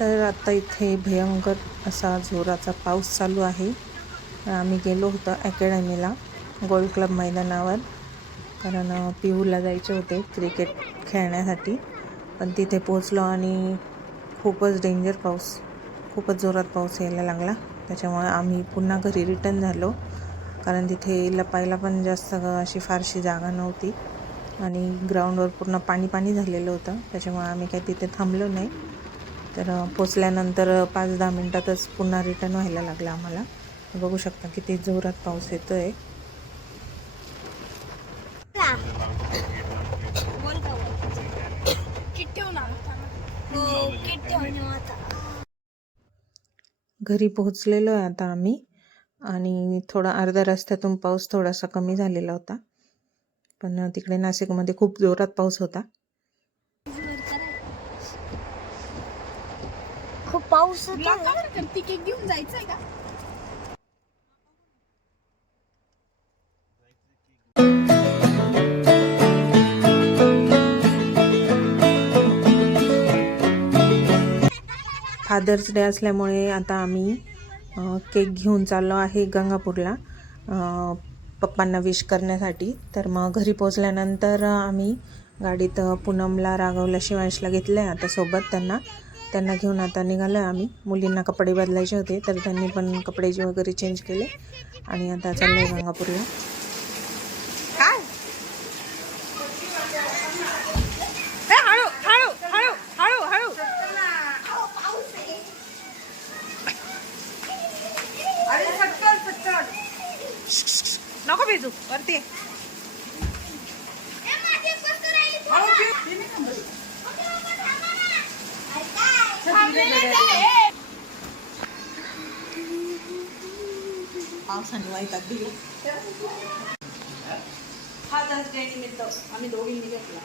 तर आता इथे भयंकर असा जोराचा पाऊस चालू आहे. आम्ही गेलो होतो अकॅडमीला गोल्ड क्लब मैदानावर. कारण पिहूला जायचे होते क्रिकेट खेळण्यासाठी. पण तिथे पोचलो आणि खूपच डेंजर पाऊस खूपच जोरात पाऊस यायला लागला. त्याच्यामुळे आम्ही पुन्हा घरी रिटर्न झालो. कारण तिथे लपायला पण जास्त अशी फारशी जागा नव्हती. आणि ग्राउंडवर पूर्ण पाणी पाणी झालेलं होतं. त्याच्यामुळे आम्ही काही तिथे थांबलो नाही. तर पोचल्यानंतर पाच दहा मिनटातच पुन्हा रिटर्न व्हायला लागलं आम्हाला. बघू शकता किती जोरात पाऊस येतो आहे घरी पोहोचलेलो आहे आता आम्ही. आणि थोडा अर्ध्या रस्त्यातून पाऊस थोडासा कमी झालेला होता. पण तिकडे नाशिकमध्ये खूप जोरात पाऊस होता. पाऊस घेऊन जायचंय का? फादर्स डे असल्यामुळे आता आम्ही केक घेऊन चाललो आहे गंगापूरला. पप्पांना विश करण्यासाठी. तर मग घरी पोचल्यानंतर आम्ही गाडीत पूनमला राघवला शिवांशला घेतलं आहे आता सोबत त्यांना त्यांना घेऊन आता निघालो आहे आम्ही. मुलींना कपडे बदलायचे होते तर त्यांनी पण कपडे वगैरे चेंज केले. आणि आता चाललो आहे गंगापूरला हळू नको भेजू वरती पावसाने वाईटात दिली फादर्स डे निमित्त आम्ही दोघींनी घेतला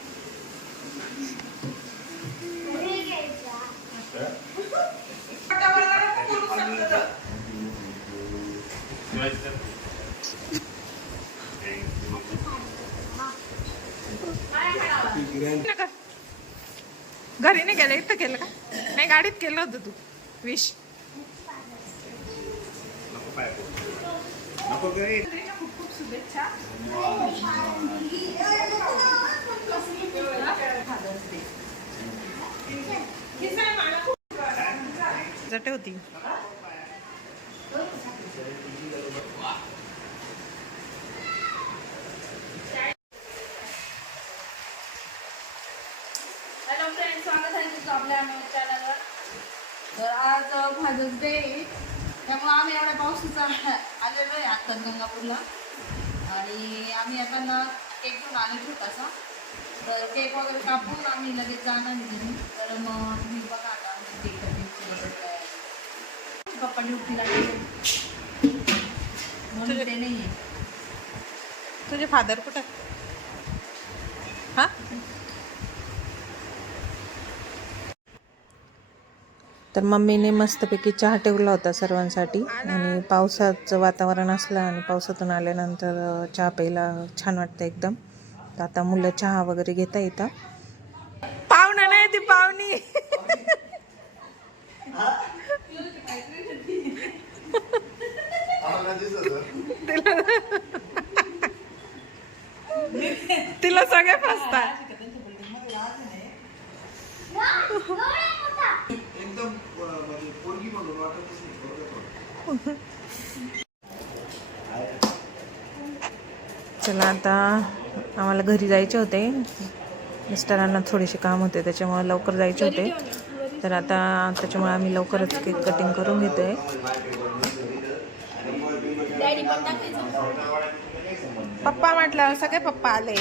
नका. घरी नाही गेलं इथं केलं का नाही गाडीत केलं होतं तू. विश खूप खूप शुभेच्छा. जटे होती हॅलो फ्रेंड स्वागत आहे तुमचं आपल्या आम्ही चॅनलवर आज फादर्स डे त्यामुळे आम्ही एवढ्या पावसाचा आलेलो आहे आता गंगापूरला. आणि आम्ही आता ना केक घेऊन आलो छोटासा. तर केक वगैरे कापून आम्ही लगेच जाणार नाही घरी. तर मग तुम्ही बघा आता आम्ही केक कटिंग पप्पा ड्युटीला म्हणून ते नाही आहे तुझे फादर कुठं? हा? तर मम्मीने मस्तपैकी चहा ठेवला होता सर्वांसाठी आणि पावसाचं वातावरण असलं आणि पावसातून आल्यानंतर चहा प्यायला छान वाटतं एकदम. तर आता मुलं चहा वगैरे घेता येतात पाहुणा नाही ती पाहुणी. तिला सगळे फसतात एकदम अं, म्हणजे पोरगी म्हणून वाटतच नाही पोरगं पण. चला आता आम्हाला घरी जायचे होते. मिस्टरांना थोडेसे काम होते त्याच्यामुळे लवकर जायचे होते. तर आता त्याच्यामुळे आम्ही लवकरच केक कटिंग करून पण टाकायचं पप्पा म्हटलं सगळे पप्पा आले.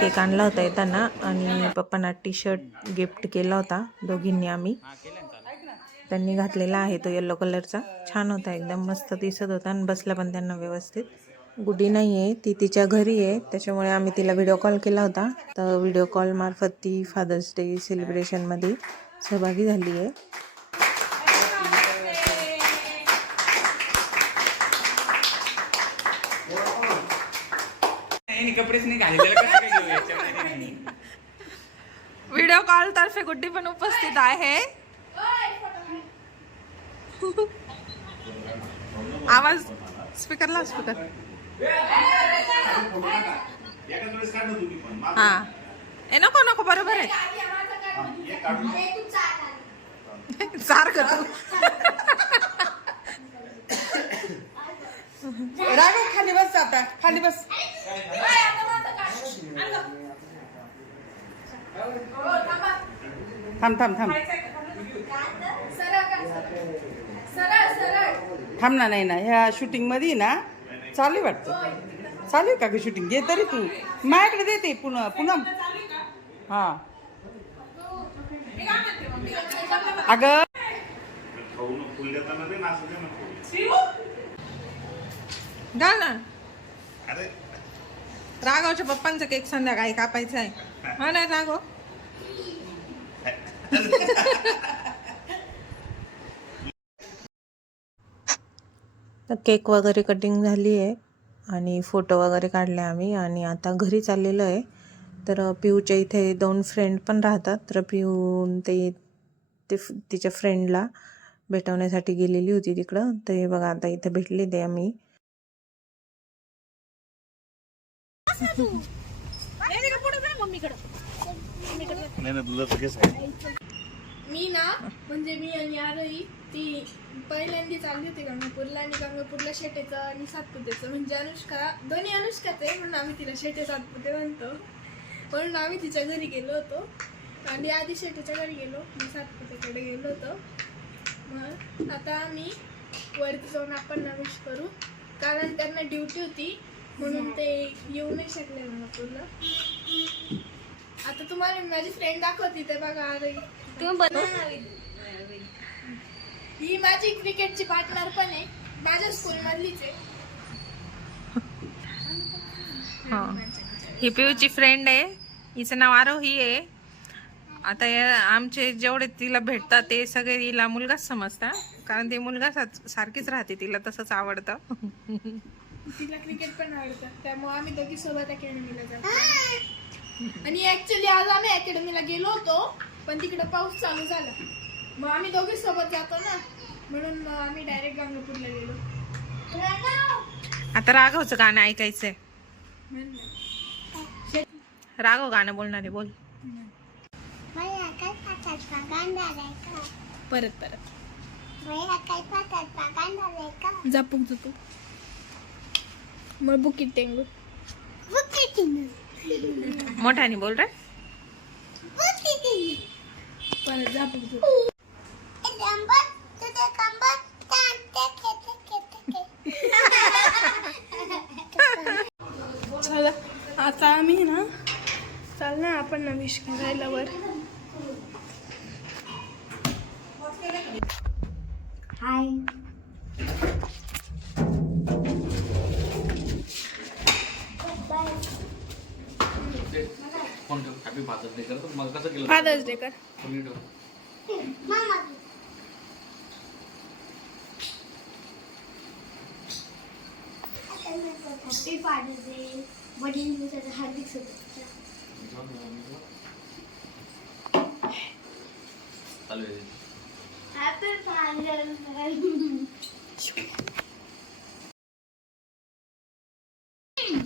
केक आणला होता येताना आणि पप्पांना टी शर्ट गिफ्ट केला होता दोघींनी आम्ही. त्यांनी घातलेला आहे तो येल्लो कलरचा छान होता एकदम मस्त दिसत होता आणि बसला पण त्यांना व्यवस्थित. गुडी नाही आहे ती तिच्या घरी आहे त्याच्यामुळे आम्ही तिला व्हिडिओ कॉल केला होता. तर व्हिडिओ कॉल मार्फत ती फादर्स डे सेलिब्रेशनमध्ये सहभागी झाली आहे. कपडेच नाही व्हिडिओ कॉल तर्फे गुड्डी पण उपस्थित आहे. आवाज स्पीकरला स्पीकर हा. ए नको नको बरोबर आहे. चार काढून राग खाली बस आता खाली बस. थांब थांब थांब. थांब ना नाही ना. ह्या शूटिंगमध्ये ना चालू आहे वाटतं. चालू आहे का ग शूटिंग घे तरी तू. माझ्याकडे देते पुन्हा पुन्हा. हा. अगं. खाऊन फुल देताना ते नाचू दे ना. घाल ना अरे. राघवच्या पप्पांचा केक संध्याकाळी कापायचा आहे. हा ना राघव? तर केक वगैरे कटिंग झाली आहे आणि फोटो वगैरे काढले आम्ही आणि आता घरी चाललेलो आहे. तर पिऊच्या इथे दोन फ्रेंड पण राहतात. तर पिऊ ते ते तिच्या फ्रेंडला भेटवण्यासाठी गेलेली होती तिकडं. तर हे बघा आता इथे भेटले ते आम्ही. मी ना म्हणजे मी आणि आरोही ती पहिल्यांदा चालली होती गंगापूरला आणि गंगापूरला शेटेचं आणि सातपुतेचं. म्हणजे अनुष्का दोन्ही अनुष्काच आहे म्हणून आम्ही तिला शेटे सातपुते म्हणतो. म्हणून आम्ही तिच्या घरी गेलो होतो. आणि आधी शेटेच्या घरी गेलो मग सातपुतेकडे गेलो होतो. मग आता आम्ही वरती जाऊन आपण नवेश करू. कारण त्यांना ड्युटी होती म्हणून ते येऊ नाही शकले गंगापूरला. आता तुम्हाला माझी फ्रेंड दाखवते ते बघा आरोही ही माझी क्रिकेटची पार्टनर पण आहे. माझ्या स्कूल मधलीच आहे. हा. पिऊची फ्रेंड आहे. हिचं नाव आरोही आहे. आता या आमचे जेवढे तिला भेटतात ते सगळे हिला मुलगाच समजतात. कारण ते मुलगा सारखीच राहते. तिला तसंच आवडतं. तिला क्रिकेट पण आवडतं. त्यामुळे आम्ही दोघी सोबत अकॅडमीला जातो. आणि ऍक्च्युली आज आम्ही अकॅडमीला गेलो होतो पण तिकडे पाऊस चालू झाला. मग आम्ही दोघी सोबत जातो ना. म्हणून मग आम्ही डायरेक्ट गंगापूरला गेलो. आता राघवचं गाणं ऐकायचंय. राघव गाणं बोलणार आहे बोल. परत परत. जपूक जपूक मग बुकीट टेंगू. मोठ्याने बोल रे. परत झापूक झुपूक चला आता आम्ही ना चाल ना आपण ना विश करायला वर. हॅपी फादर्स डे करतो मग कसं केलं? फादर्स डे कर. हॅपी फादर्स डे वडील दिवसाच्या हार्दिक शुभेच्छा चालू आहे. हॅपी फादर्स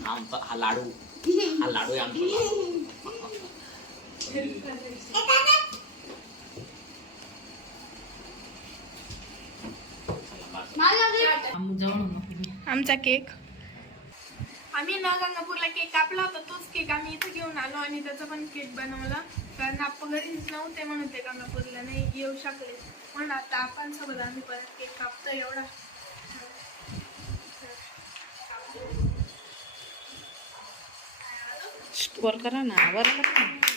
आमचा हा लाडू. हा लाडू आहे आमचा. आमचा केक. आम्ही ना गंगापूरला केक कापला होता तोच केक आम्ही इथं घेऊन आलो आणि त्याचा पण केक बनवला. कारण आपण घरीच नव्हते म्हणून ते गंगापूरला नाही येऊ शकले. म्हणून आता आपण सोबत आम्ही परत केक कापतो एवढा. वर करा ना वर करा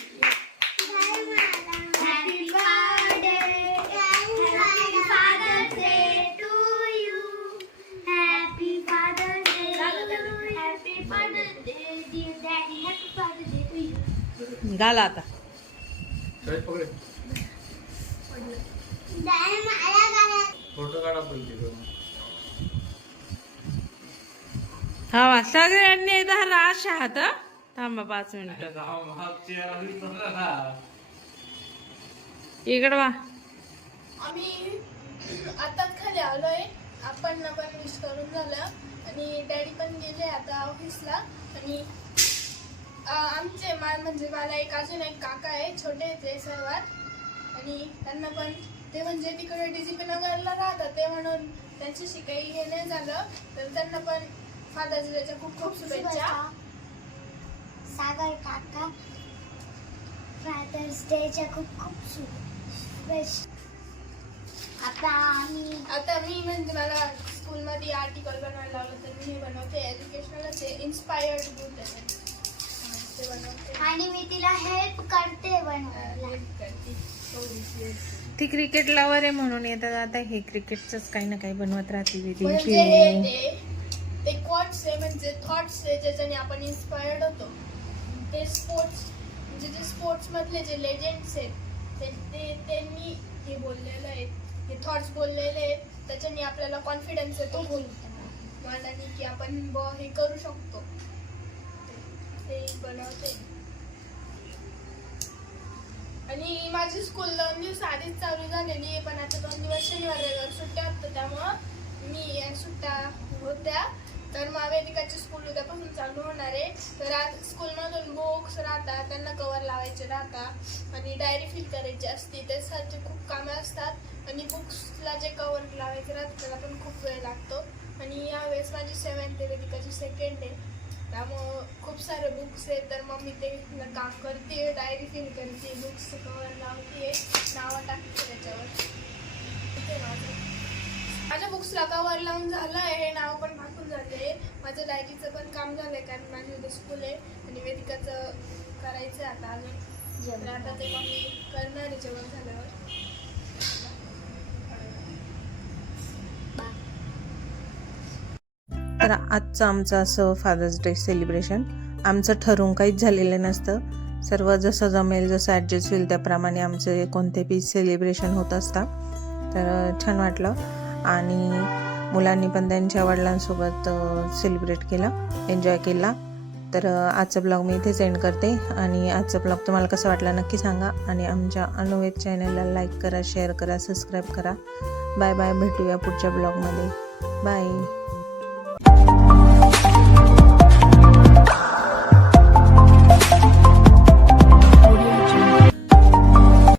घाला आता. फोटो काढा हा सगळ्यांनी धरा आशा हात थांबा पाच मिनिटं. इकडं वा. आम्ही आताच खाली आलोय. आपण पण विश करून झालं. आणि डॅडी पण गेले आता ऑफिसला आणि आमचे मा म्हणजे मला एक अजून एक काका आहे छोटे ते सर्वात आणि त्यांना पण ते म्हणजे तिकडे डी जी पी नगरला राहतात ते म्हणून त्यांच्याशी काही हे नाही झालं. तर त्यांना पण फादर्स डेच्या खूप खूप शुभेच्छा. सागर काका फादर्स डेच्या खूप खूप शुभेच्छा. आता आम्ही आता मी म्हणजे मला स्कूलमध्ये आर्टिकल बनवायला लावलं तर मी हे बनवते एज्युकेशनलच आहे इन्स्पायर्ड बुक आहे. ते आणि मी तिला हेल्प करते बनवायला. ती क्रिकेट लवर आहे म्हणून येतात. आता हे क्रिकेटच काही ना काही बनवत राहते वेगळी म्हणजे हे ते quotes आहे म्हणजे थॉट्स आहे ज्याच्याने आपण इन्स्पायर्ड होतो. ते स्पोर्ट्स म्हणजे जे स्पोर्ट्स मधले जे लेजेंड्स आहेत ते ते त्यांनी हे बोललेलं आहे. हे थॉट्स बोललेले आहेत. त्याच्याने आपल्याला कॉन्फिडन्स येतो. मनाने की आपण ब हे करू शकतो. बनवते. आणि माझी स्कूल दोन दिवस आधीच चालू झालेली आहे पण आता दोन दिवस शनिवार रविवार सुट्ट्या होत्या त्यामुळं मी या सुट्ट्या होत्या. तर मग वेदिकाची स्कूल उद्यापासून चालू होणार आहे. तर आज स्कूलमधून बुक्स राहतात त्यांना कवर लावायचे राहतात आणि डायरी फिल करायची असते त्यासाठी खूप कामं असतात. आणि बुक्सला जे कवर लावायचे राहतात त्याला पण खूप वेळ लागतो. आणि यावेळेस माझी सेवन्थ आहे वेदिकाची सेकंड आहे. त्यामुळं खूप सारे बुक्स आहेत. तर मग मी ते काम करते डायरी फिल करते बुक्स कवर लावते नावं टाकते त्याच्यावर. माझं. माझ्या बुक्सला कवर लावून झालं आहे हे नाव पण टाकून झाले माझं डायरीचं पण काम झालं आहे कारण माझी उद्या स्कूल आहे आणि वेदिकाचं करायचं आहे आता अजून. तर आता ते मग मी करणार आहे जेवण झाल्यावर. तर आजचं आमचं असं फादर्स डे सेलिब्रेशन आमचं ठरवून काहीच झालेलं नसतं. सर्व जसं जमेल जसं ॲडजस्ट होईल त्याप्रमाणे आमचे कोणते बी सेलिब्रेशन होत असतात. तर छान वाटलं. आणि मुलांनी पण त्यांच्या वडिलांसोबत सेलिब्रेट केला एन्जॉय केला. तर आजचा ब्लॉग मी इथेच एंड करते. आणि आजचा ब्लॉग तुम्हाला कसं वाटला नक्की सांगा. आणि आमच्या अनुवेद चॅनलला लाईक करा शेअर करा सबस्क्राईब करा. बाय बाय भेटूया पुढच्या ब्लॉगमध्ये बाय